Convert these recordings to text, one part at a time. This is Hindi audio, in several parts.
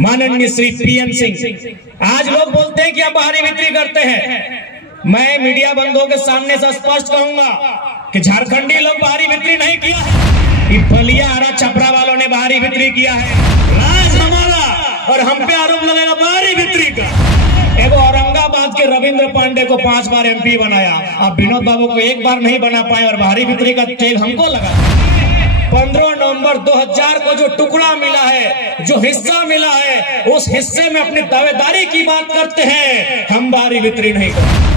माननीय श्री पीएन सिंह। आज लोग बोलते हैं कि आप बाहरी बिक्री करते हैं। मैं मीडिया बंधुओं के सामने से स्पष्ट कहूंगा कि झारखंडी लोग बाहरी बिक्री नहीं किया है। बलिया आरा छपरा वालों ने बाहरी बिक्री किया है। राज हमारा और हम पे आरोप लगेगा बाहरी बिक्री का। एगो औरंगाबाद के रविंद्र पांडे को 5 बार एमपी बनाया, अब विनोद बाबू को 1 बार नहीं बना पाए और बाहरी बिक्री का तेल हमको लगा। 15 नवंबर 2000 को जो टुकड़ा मिला है, जो हिस्सा मिला है, उस हिस्से में अपनी दावेदारी की बात करते हैं। हम बाहरी बिक्री नहीं करते।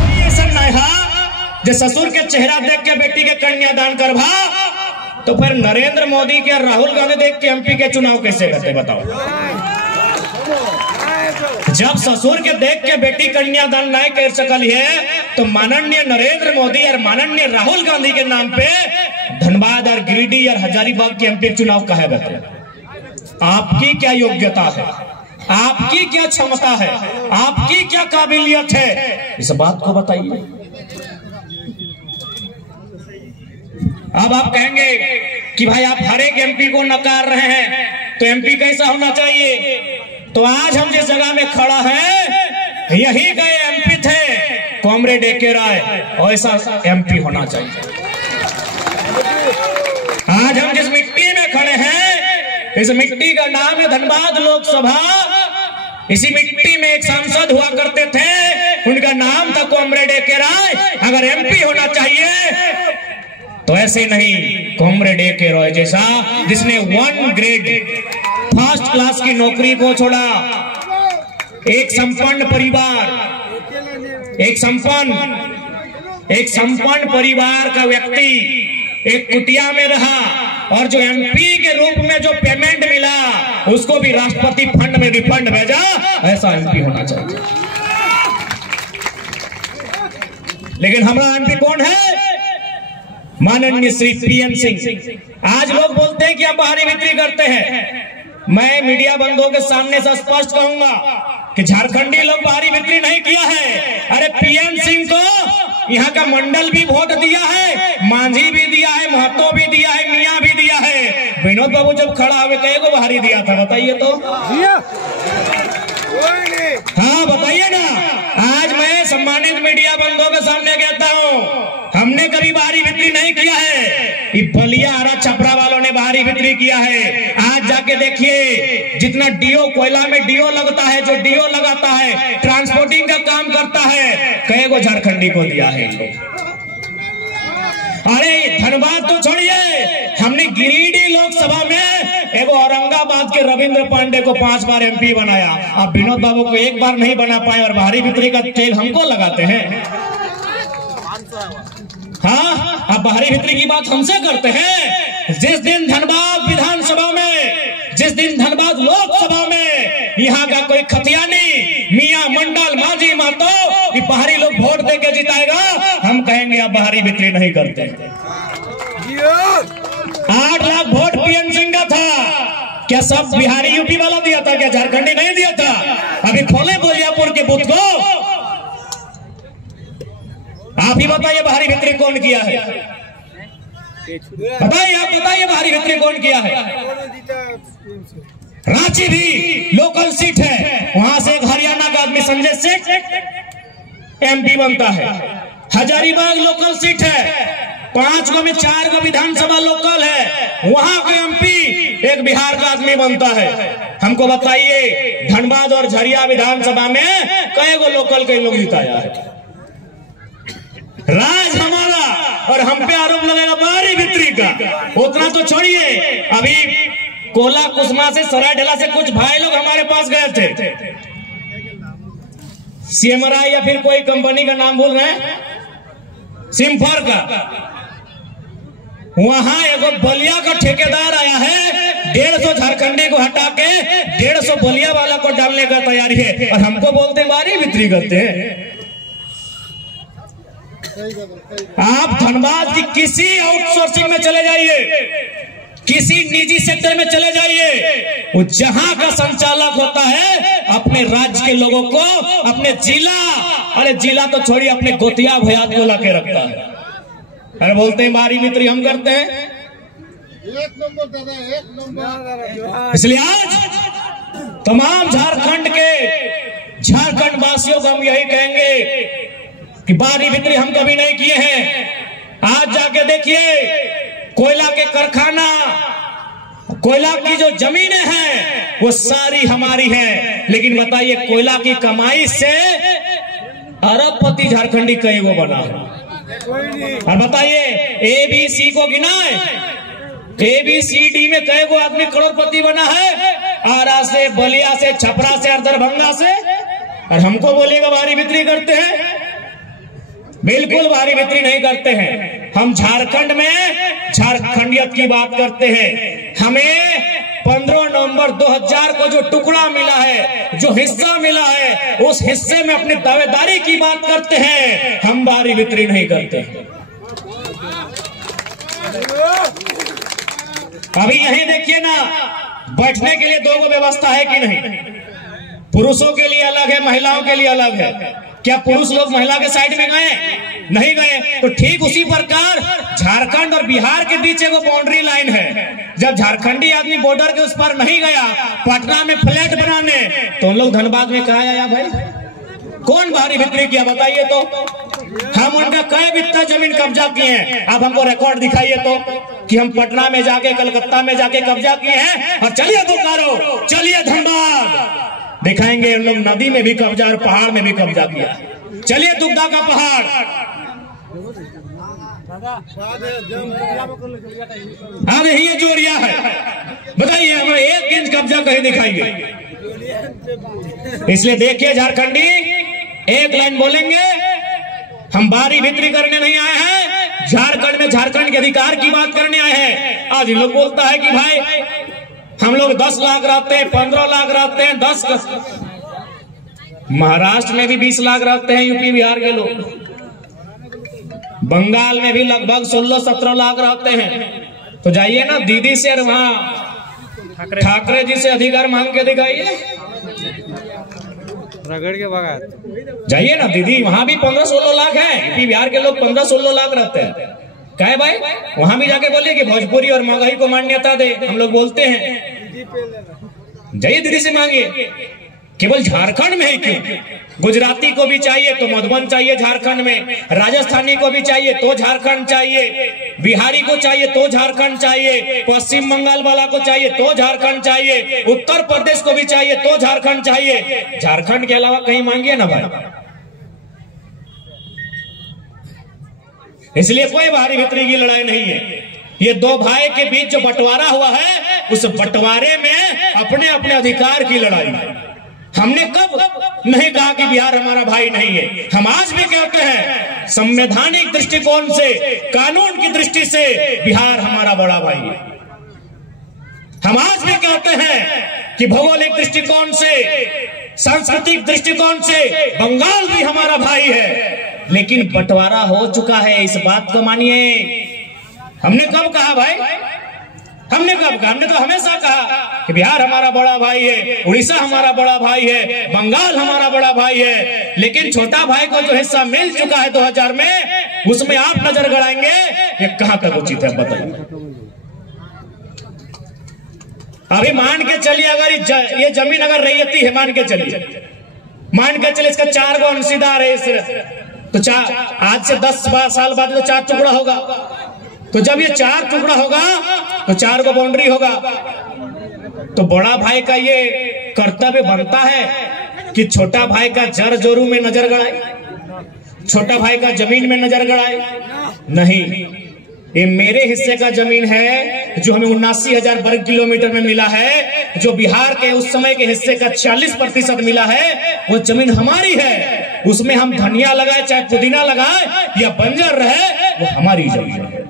जो ससुर के चेहरा देख के बेटी के कन्यादान करवा, तो फिर नरेंद्र मोदी के और राहुल गांधी देख के एमपी के चुनाव कैसे करते बताओ। जब ससुर के देख के बेटी कन्यादान नहीं कर सकल है, तो माननीय नरेंद्र मोदी और माननीय राहुल गांधी के नाम पे धनबाद और गिरिडीह और हजारीबाग के एमपी चुनाव कहे बताए। आपकी क्या योग्यता है, आपकी क्या क्षमता है, आपकी क्या काबिलियत है, इस बात को बताइए। अब आप कहेंगे कि भाई आप हर एक एमपी को नकार रहे हैं, तो एमपी कैसा होना चाहिए? तो आज हम जिस जगह में खड़ा है, यही गए एमपी थे कॉमरेड ए.के. राय, ऐसा एमपी होना चाहिए। आज हम जिस मिट्टी में खड़े हैं, इस मिट्टी का नाम है धनबाद लोकसभा। इसी मिट्टी में एक सांसद हुआ करते थे, उनका नाम था कॉमरेड ए.के. राय। अगर एमपी होना चाहिए तो ऐसे नहीं, कॉमरेड ए.के. राय जैसा, जिसने 1 ग्रेड फर्स्ट क्लास की नौकरी को छोड़ा। एक संपन्न परिवार, एक संपन्न परिवार का व्यक्ति एक कुटिया में रहा, और जो एमपी के रूप में जो पेमेंट मिला, उसको भी राष्ट्रपति फंड में रिफंड भेजा। ऐसा एमपी होना चाहिए। लेकिन हमारा एमपी कौन है? माननीय श्री पीएन सिंह। आज लोग बोलते हैं कि आप बाहरी बिक्री करते हैं। मैं मीडिया बंधुओं के सामने से स्पष्ट कहूंगा कि झारखंडी लोग बाहरी बिक्री नहीं किया है। अरे पीएन सिंह को यहाँ का मंडल भी वोट दिया है, मांझी भी दिया है, महतो भी दिया है, मियाँ भी दिया है। विनोद बाबू जब खड़ा हुए तो एगो बाहरी दिया था, बताइए तो। हाँ बताइए ना। आज मैं सम्मानित मीडिया बंधुओं के सामने कहता हूँ, हमने कभी बाहरी बिक्री नहीं किया है। बलिया आरा छपरा वालों ने बाहरी बिक्री किया है। आज जाके देखिए, जितना डीओ कोयला में डीओ लगता है, जो डीओ लगाता है, ट्रांसपोर्टिंग का काम करता है, कई गो झारखंडी को दिया है लोग। अरे धनबाद तो छोड़िए, हमने गिरिडीह लोकसभा में एगो औरंगाबाद के रविंद्र पांडे को 5 बार एमपी बनाया। अब विनोद बाबू को 1 बार नहीं बना पाए और बाहरी बिक्री का तेल हमको लगाते हैं। हाँ, अब बाहरी बिक्री की बात हमसे करते हैं। जिस दिन धनबाद विधानसभा में, जिस दिन धनबाद लोकसभा में यहाँ का कोई खतियानी, मियाँ, मंडल, मांझी, मातो, बाहरी लोग वोट देके जिताएगा, हम कहेंगे आप बाहरी बिक्री नहीं करते। 8 लाख वोट पीएन सिंह का था। क्या सब बिहारी यूपी वाला दिया था? क्या झारखंडी नहीं दिया था? अभी खोले बोलियापुर के बूथ को। आप ही बताइए बाहरी बिक्री कौन किया है? बताइए, आप बताइए बाहरी बिक्री कौन किया है? रांची भी लोकल सीट है, वहां से एक हरियाणा का आदमी संजय सेठ एमपी बनता है। हजारीबाग लोकल सीट है, 5 गो में 4 गो विधानसभा लोकल है, वहां का एमपी एक बिहार का आदमी बनता है। हमको बताइए, धनबाद और झरिया विधानसभा में कई गो लोकल के लोग जिताया है। राज हमारा और हम पे आरोप लगेगा बाहरी बिक्री का। उतना तो छोड़िए, अभी कोला कुसमा से, सरायढेला से कुछ भाई लोग हमारे पास गए थे। सीएमआरआई या फिर कोई कंपनी का नाम बोल रहे हैं, सिम्फर का। वहां एगो बलिया का ठेकेदार आया है, 150 झारखंडी को हटा के 150 बलिया वाला को डालने का तैयारी है, और हमको बोलते बाहरी बिक्री करते हैं। आप धनबाद की किसी आउटसोर्सिंग में चले जाइए, किसी निजी सेक्टर में चले जाइए, वो जहां का संचालक होता है अपने राज्य के लोगों को, अपने जिला, अरे जिला तो छोड़िए, अपने गोतिया भयात को लाके रखता है। अरे बोलते हैं बाहरी बिक्री हम करते हैं। 1 नंबर दादा, 1 नंबर। इसलिए आज तमाम झारखंड वासियों को हम यही कहेंगे कि बाहरी बिक्री हम कभी नहीं किए हैं। आज जाके देखिए, कोयला के कारखाना, कोयला की जो जमीनें हैं वो सारी हमारी हैं, लेकिन बताइए कोयला की कमाई से अरबपति झारखंडी कई वो बना है। और बताइए ABC को गिना है, ABCD में कई को आदमी करोड़पति बना है, आरा से, बलिया से, छपरा से और दरभंगा से, और हमको बोलेगा बाहरी बिक्री करते हैं। बिल्कुल बाहरी बिक्री नहीं करते हैं। हम झारखंड में झारखंडियत की बात करते हैं। हमें 15 नवंबर 2000 को जो टुकड़ा मिला है, जो हिस्सा मिला है, उस हिस्से में अपनी दावेदारी की बात करते हैं। हम बाहरी बिक्री नहीं करते। अभी यहीं देखिए ना, बैठने के लिए 2 व्यवस्था है कि नहीं? पुरुषों के लिए अलग है, महिलाओं के लिए अलग है। क्या पुरुष लोग महिला के साइड में गए? नहीं गए। तो ठीक उसी प्रकार झारखंड और बिहार के बीच एक बाउंड्री लाइन है। जब झारखंडी आदमी बॉर्डर के उस पर नहीं गया पटना में फ्लैट बनाने, तो उन लोग धनबाद में कहा आया भाई? कौन बाहरी बिक्री किया बताइए तो? हम उनका कई बित्ता जमीन कब्जा किए हैं। अब हमको रिकॉर्ड दिखाइए तो कि हम पटना में जाके, कलकत्ता में जाके कब्जा किए हैं। और चलिए बोकारो, चलिए धनबाद, दिखाएंगे उन लोग नदी में भी कब्जा और पहाड़ में भी कब्जा किया। चलिए दुग्धा का पहाड़, अब यही जोरिया है। बताइए हमें 1 इंच कब्जा कहीं दिखाइए। इसलिए देखिए झारखंडी, एक लाइन बोलेंगे, हम बाहरी बिक्री करने नहीं आए हैं, झारखंड में झारखंड के अधिकार की बात करने आए हैं। आज इन लोग बोलता है कि भाई हम लोग 10 लाख रहते हैं, 15 लाख रहते हैं, 10 महाराष्ट्र में भी 20 लाख रहते हैं, यूपी बिहार के लोग, बंगाल में भी लगभग 16-17 लाख रहते हैं। तो जाइए ना दीदी से और वहां ठाकरे जी से अधिकार मांग के दिखाइए, रगड़ के भगा जाइए ना दीदी, वहां भी 15-16 लाख है। यूपी बिहार के लोग 15-16 लाख रहते हैं। क्या है भाई, वहां भी जाके बोलिए कि भोजपुरी और मगही को मान्यता दे। हम लोग बोलते हैं, जाइए दीदी से मांगिए। केवल झारखंड में ही क्यों, गुजराती को भी चाहिए तो मधुबन चाहिए झारखंड में, राजस्थानी को भी चाहिए तो झारखंड चाहिए, बिहारी को चाहिए तो झारखंड चाहिए, पश्चिम बंगाल वाला को चाहिए तो झारखंड चाहिए, उत्तर प्रदेश को भी चाहिए तो झारखंड चाहिए। झारखंड के अलावा कहीं मांगिए ना भाई। इसलिए कोई बाहरी बिक्री की लड़ाई नहीं है। ये 2 भाई के बीच जो बंटवारा हुआ है, उस बंटवारे में अपने अपने अधिकार की लड़ाई है। हमने कब नहीं कहा कि बिहार हमारा भाई नहीं है। हम आज भी कहते हैं, संवैधानिक दृष्टिकोण से, कानून की दृष्टि से बिहार हमारा बड़ा भाई है। हम आज भी कहते हैं कि भौगोलिक दृष्टिकोण से, सांस्कृतिक दृष्टिकोण से बंगाल भी हमारा भाई है। लेकिन बंटवारा हो चुका है, इस बात को मानिए। हमने कब कहा भाई? हमने कब कहा? हमने तो हमेशा कहा कि बिहार हमारा बड़ा भाई है, उड़ीसा हमारा बड़ा भाई है, बंगाल हमारा बड़ा भाई है। लेकिन छोटा भाई को जो हिस्सा मिल चुका है 2000 में, उसमें आप नजर गड़ाएंगे, ये कहां तक उचित है बताइए? अभी मान के चलिए, अगर ये जमीन अगर रैयती है, मान के चलिए, इसका 4 गो अंशीदार है, तो आज से 10 साल बाद तो 4 टुकड़ा होगा। तो जब ये 4 टुकड़ा होगा तो 4 गो बाउंड्री होगा। तो बड़ा भाई का ये कर्तव्य बनता है कि छोटा भाई का जर जोरू में नजर गड़ाए, छोटा भाई का जमीन में नजर गड़ाए। नहीं, ये मेरे हिस्से का जमीन है जो हमें 79,000 वर्ग किलोमीटर में मिला है, जो बिहार के उस समय के हिस्से का 40% मिला है, वो जमीन हमारी है। उसमें हम धनिया लगाए चाहे पुदीना लगाए या बंजर रहे, वो हमारी जमीन है।